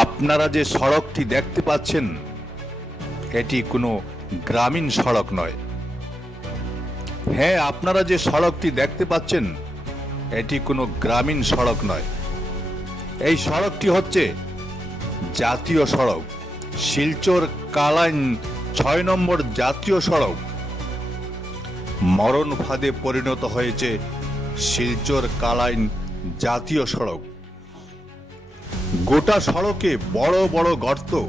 আপনারা যে সড়কটি দেখতে পাচ্ছেন, এটি কোনো গ্রামীণ সড়ক নয়। হ্যাঁ আপনারা যে সড়কটি দেখতে পাচ্ছেন, এটি কোনো গ্রামীণ সড়ক নয়। এই সড়কটি হচ্ছে জাতীয় সড়ক। শিলচর কালাইন ছয় নম্বর জাতীয় সড়ক। মরণ ফাঁদে পরিণত হয়েছে শিলচর কালাইন জাতীয় সড়ক। গোটা সড়কে বড় বড় গর্ত।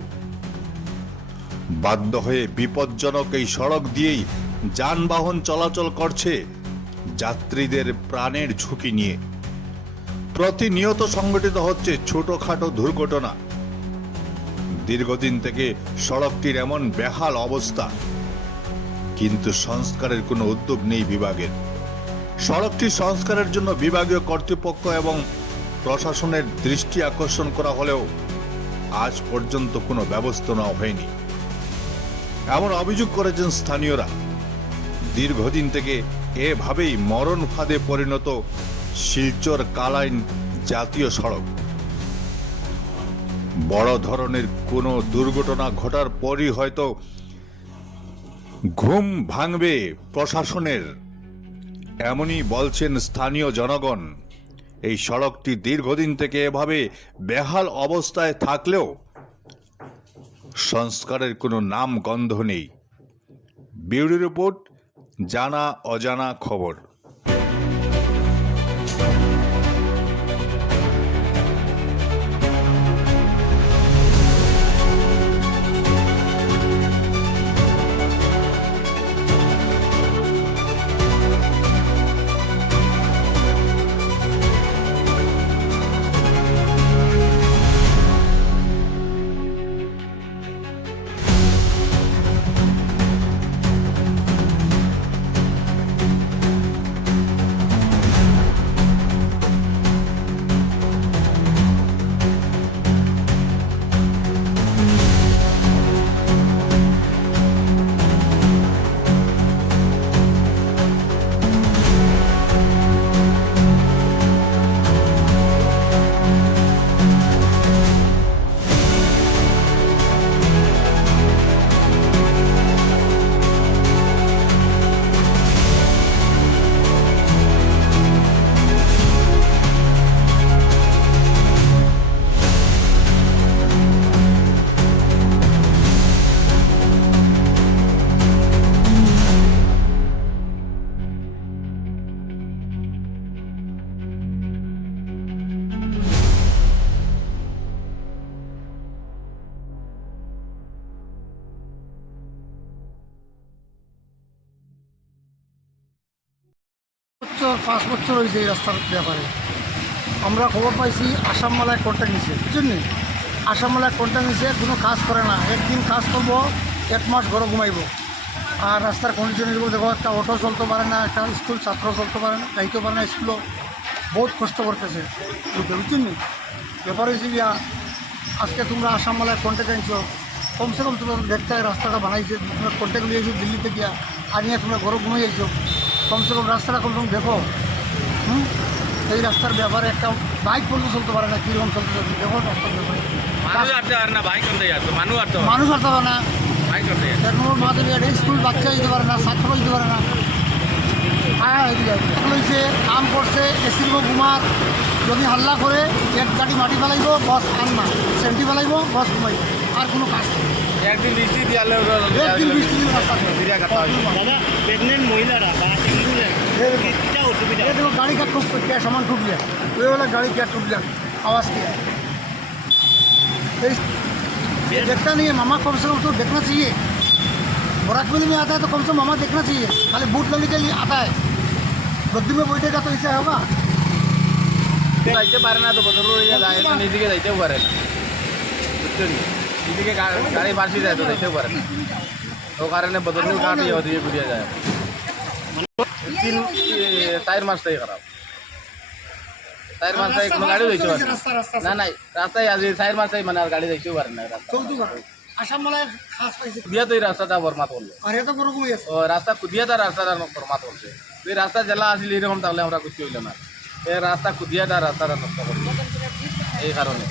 বাধ্য হয়ে বিপজ্জনক এই সড়ক দিয়েই যানবাহন চলাচল করছে যাত্রীদের প্রাণের ঝুঁকি নিয়ে। প্রতিনিয়ত সংঘটিত হচ্ছে ছোটখাটো দুর্ঘটনা। দীর্ঘদিন থেকে সড়কটির এমন বেহাল অবস্থা। কিন্তু সংস্কারের কোনো উদ্যোগ নেই বিভাগের। সড়কটি সংস্কারের জন্য বিভাগীয় কর্তৃপক্ষ এবং প্রশাসনের দৃষ্টি আকর্ষণ করা হলেও আজ পর্যন্ত কোনো ব্যবস্থা নেওয়া হয়নি। এমন অভিযোগ করেছেন স্থানীয়রা। দীর্ঘদিন থেকে এভাবেই মরণ ফাঁদে পরিণত শিলচর কালাইন জাতীয় সড়ক। বড় ধরনের কোনো দুর্ঘটনা ঘটার পরই হয়তো ঘুম ভাঙবে প্রশাসনের, এমনই বলছেন স্থানীয় জনগণ। এই সড়কটি দীর্ঘদিন থেকে এভাবে বেহাল অবস্থায় থাকলেও সংস্কারের কোনো নাম গন্ধ নেই। বিউরি রিপোর্ট জানা অজানা খবর। বছর, পাঁচ বছর হয়েছে এই রাস্তার ব্যাপারে। আমরা খবর পাইছি, আসাম মালায় কন্ট্যাক্ট নিছে বুঝছেন নি আসাম মালায় কন্ট্যাক্ট নিছে, কোনো কাজ করে না। একদিন কাজ করব, এক মাস ঘরে ঘুমাইব। আর রাস্তার কন্ডিশনের উপর দেখো, একটা অটো চলতে পারে না, একটা স্কুল ছাত্র চলতে পারে না যাইতে পারে না স্কুলও বহুত কষ্ট করতেছে। লোকে বুঝছেন নি ব্যাপার হয়েছে গিয়া, আজকে তোমরা আসাম মালায় কন্ট্যাক্ট আনছো। কমসে কম তোমরা দেখতে রাস্তাটা বানাইছে, তোমরা কন্ট্যাক্ট নিয়েছো দিল্লিতে গিয়া, আর নিয়ে তোমরা ঘরে ঘুমাইছো কমসে কম রাস্তাটা কমসে কম দেখো। হুম? এই রাস্তার ব্যাপারে একটা বাইক পর্যন্ত চলতে পারে না কীরকম চলতে চলতে দেখো রাস্তার ব্যাপারে। মানুষ আটতে পারে না বাইক যাচ্ছে মানুষ আসতে পারে না। বাইক যাচ্ছে। মাধ্যমে স্কুল বাচ্চা যেতে পারে না ছাত্র যেতে পারে না। হ্যাঁ লইছে কাম করছে এসির ঘুমার যদি হাল্লা করে এক গাড়ি মাটি ফেলাইব বস আন না। সেন্টি ফেলাইব বস ঘুমাইব। আর কোনো কাজ নেই। একদিন বৃষ্টি দিয়ালে একদিন বৃষ্টি রাস্তা প্রেগনেন্ট মহিলারা ये देखो गाड़ी का टूट क्या सामान टूट गया ये वाला गाड़ी क्या टूट गया आवाज़ किया ये देखता नहीं है मामा कम से कम तो देखना चाहिए बोराक मिल में आता है तो कम से कम मामा देखना चाहिए खाली बूट लेने के लिए आता है गद्दी में बैठेगा तो ऐसा होगा जायचं बाहेर नाही तो जरूर जायचं नाही तिथे जायचं उभं राहील तिथे गाडी बारशी जायचं जायचं उभं राहील तो कारण बदलून काम येऊ तुझे पुढे जायचं তিন চার মাস থেকে খারাপ। চার মাস থেকে কোনো গাড়ি যাইতে পারে না। না রাস্তায় আজ চার মাস থেকে মানে আর গাড়ি যাইতেও পারে না রাস্তাটা বরমাত করল। রাস্তা কুদিয়া তার রাস্তাটা বরমাত করছে। এই রাস্তা জেলা আসলে এরকম তাহলে আমরা কিছু হইল না। এই রাস্তা কুদিয়াটা রাস্তাটা নষ্ট করল এই কারণে।